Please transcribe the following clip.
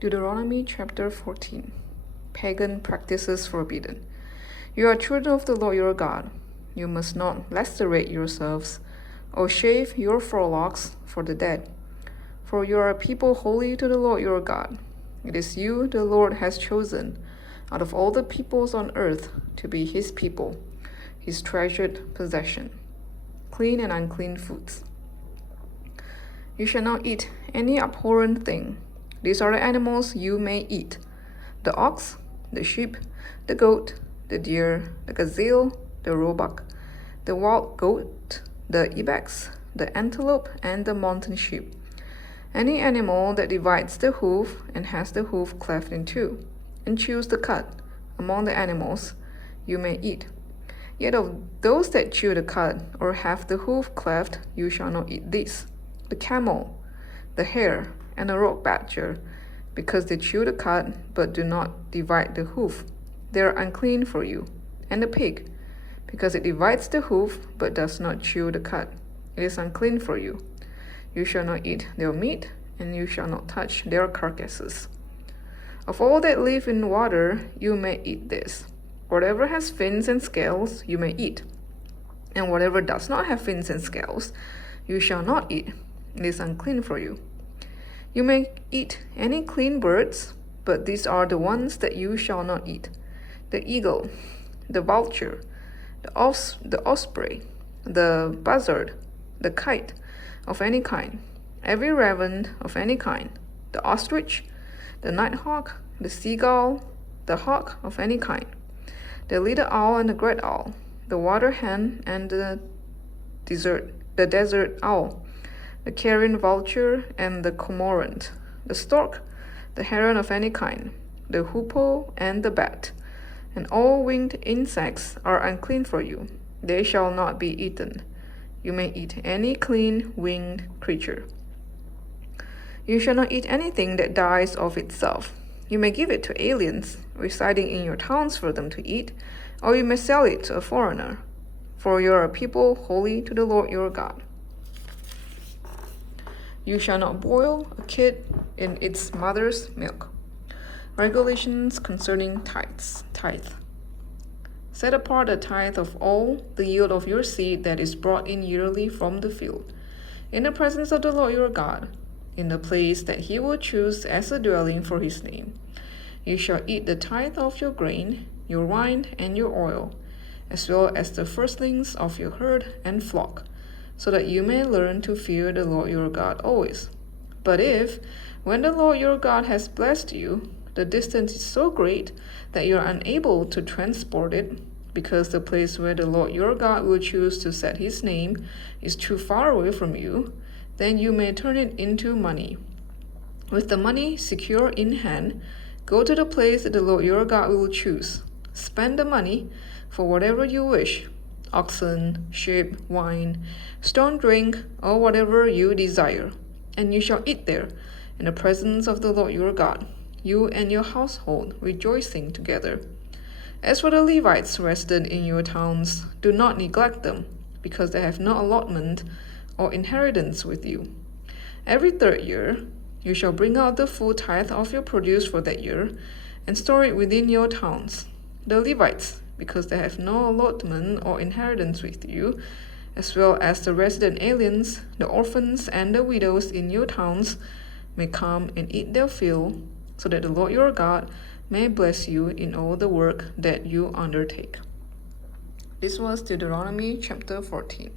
Deuteronomy chapter 14. Pagan practices forbidden. You are children of the Lord your God. You must not lacerate yourselves or shave your forelocks for the dead. For you are a people holy to the Lord your God. It is you the Lord has chosen out of all the peoples on earth to be his people, his treasured possession. Clean and unclean foods. You shall not eat any abhorrent thing. These are the animals you may eat: the ox, the sheep, the goat, the deer, the gazelle, the roebuck, the wild goat, the ibex, the antelope, and the mountain sheep. Any animal that divides the hoof and has the hoof cleft in two, and chews the cud, among the animals you may eat. Yet of those that chew the cud or have the hoof cleft, you shall not eat these: the camel, the hare, and the rock badger, because they chew the cud but do not divide the hoof. They are unclean for you. And the pig, because it divides the hoof but does not chew the cud. It is unclean for you. You shall not eat their meat, and you shall not touch their carcasses. Of all that live in water, you may eat this. Whatever has fins and scales, you may eat. And whatever does not have fins and scales, you shall not eat. It is unclean for you. You may eat any clean birds, but these are the ones that you shall not eat: the eagle, the vulture, the osprey, the buzzard, the kite of any kind, every raven of any kind, the ostrich, the nighthawk, the seagull, the hawk of any kind, the little owl and the great owl, the water hen and the desert owl, the carrion vulture and the cormorant, the stork, the heron of any kind, the hoopoe and the bat, and all winged insects are unclean for you. They shall not be eaten. You may eat any clean winged creature. You shall not eat anything that dies of itself. You may give it to aliens residing in your towns for them to eat, or you may sell it to a foreigner, for you are a people holy to the Lord your God. You shall not boil a kid in its mother's milk. Regulations concerning tithe. Set apart a tithe of all the yield of your seed that is brought in yearly from the field, in the presence of the Lord your God, in the place that he will choose as a dwelling for his name. You shall eat the tithe of your grain, your wine, and your oil, as well as the firstlings of your herd and flock, so that you may learn to fear the Lord your God always. But if, when the Lord your God has blessed you, the distance is so great that you are unable to transport it, because the place where the Lord your God will choose to set his name is too far away from you, then you may turn it into money. With the money secure in hand, go to the place that the Lord your God will choose. Spend the money for whatever you wish: oxen, sheep, wine, strong drink, or whatever you desire. And you shall eat there, in the presence of the Lord your God, you and your household, rejoicing together. As for the Levites resident in your towns, do not neglect them, because they have no allotment or inheritance with you. Every third year, you shall bring out the full tithe of your produce for that year, and store it within your towns. The Levites, because they have no allotment or inheritance with you, as well as the resident aliens, the orphans, and the widows in your towns, may come and eat their fill, so that the Lord your God may bless you in all the work that you undertake. This was Deuteronomy chapter 14.